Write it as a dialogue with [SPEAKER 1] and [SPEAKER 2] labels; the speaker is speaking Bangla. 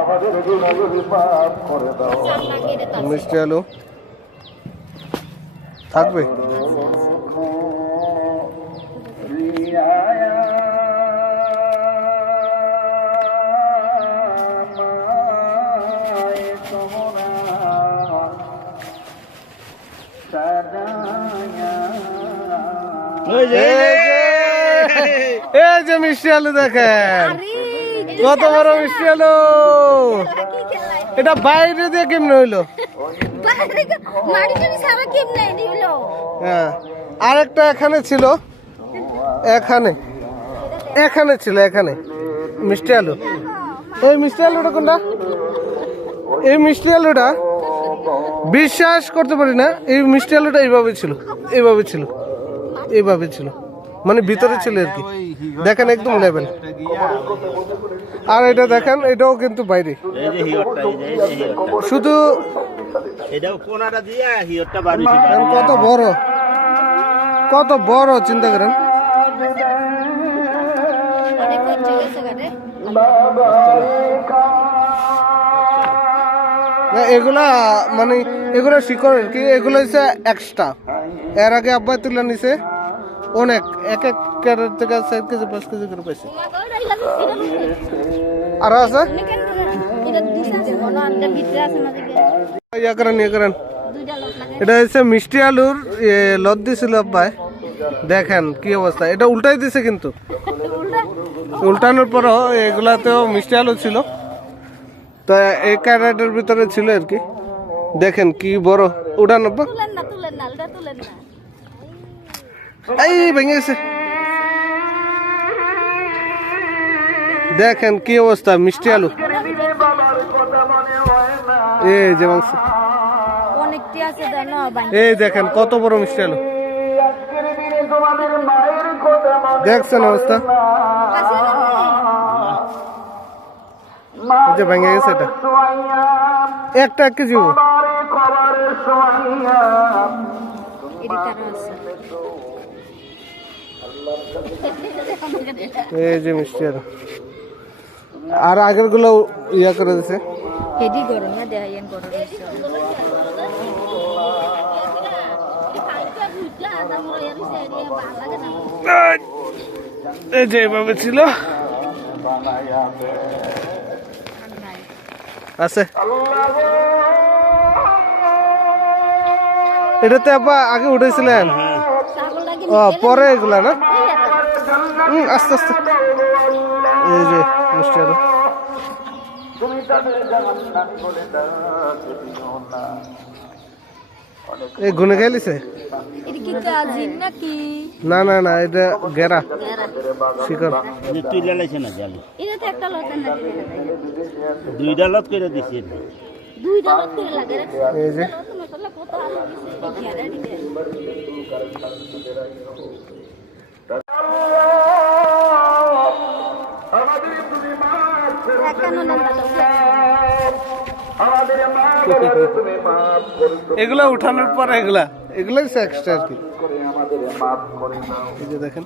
[SPEAKER 1] আমাদের গুণাগুলি মাফ করে দাও।
[SPEAKER 2] মিষ্টি আলু। থাকবে? এই যে মিষ্টি আলু দেখেন। কত বড় মিষ্টি আলু এটা বাইরে দিয়ে কেমনে হইল? হ্যাঁ আরেকটা এখানে ছিল। এখানে। এখানে ছিল, এখানে। মিষ্টি আলু। এই মিষ্টি আলুটা কোনটা? এই মিষ্টি আলুটা বিশ্বাস করতে পারি না, এই মিষ্টি আলুটা এইভাবে ছিল এইভাবে ছিল এইভাবে ছিল। মানে ভিতরে ছিল আর কি। দেখেন একদম লেভেল আর এটা দেখেন এটাও কিন্তু বাইরে। শুধু কত বড়। কত বড় চিন্তা করেন। এগুলা মানে এগুলা শিকড়ের কি? এগুলো হচ্ছে এক্সট্রা এর আগে আব্বাই তুলে নিছে। অনেক, এক এক ক্যারেট থেকে চার কেজি, পাঁচ কেজি করে পাইছে। আর আছে? ইয়া করেন করেন। এটা হচ্ছে মিষ্টি আলুর লত দিছিল আব্বাই। দেখেন কি অবস্থা। এটা উল্টাই দিছে কিন্তু। উল্টানোর পরও এগুলাতেও মিষ্টি আলু ছিল। তো এই ক্যারেটের ভিতরে ছিল আর কি। দেখেন কি বড়। উড়ান আব্বা। এই ভেঙে গেছে। দেখেন কি অবস্থা মিষ্টি আলু। এই যে মাংস। এই দেখেন কত বড় মিষ্টি আলু। দেখছেন অবস্থা? যে ভেঙে গেছে এটা। একটা এক কেজি এই যে মিষ্টি আলু। আর আগেরগুলো ইয়া করে দিছে।
[SPEAKER 3] হেডি গরম না দেয়া ইয়ান গরম।
[SPEAKER 2] এই যে এভাবে ছিল। আছে। এটাতে আব্বা আগে উঠেছিলেন? পরে এগুলা না? হুম, আস্তে আস্তে। এই যে মিষ্টি আলু। এই গুনে
[SPEAKER 3] নাকি?
[SPEAKER 2] না না না এটা গেরা। শিকড়।
[SPEAKER 4] যে লাইছে না জালি?
[SPEAKER 3] এটা তো একটা লতা নাকি
[SPEAKER 4] দুইটা লত করে দিছি।
[SPEAKER 3] দুইটা লোক করে লাগে
[SPEAKER 2] এই যে। এগুলা উঠানোর পর এগুলা। এগুলাই এক্সট্রা আর কি। এই যে দেখেন।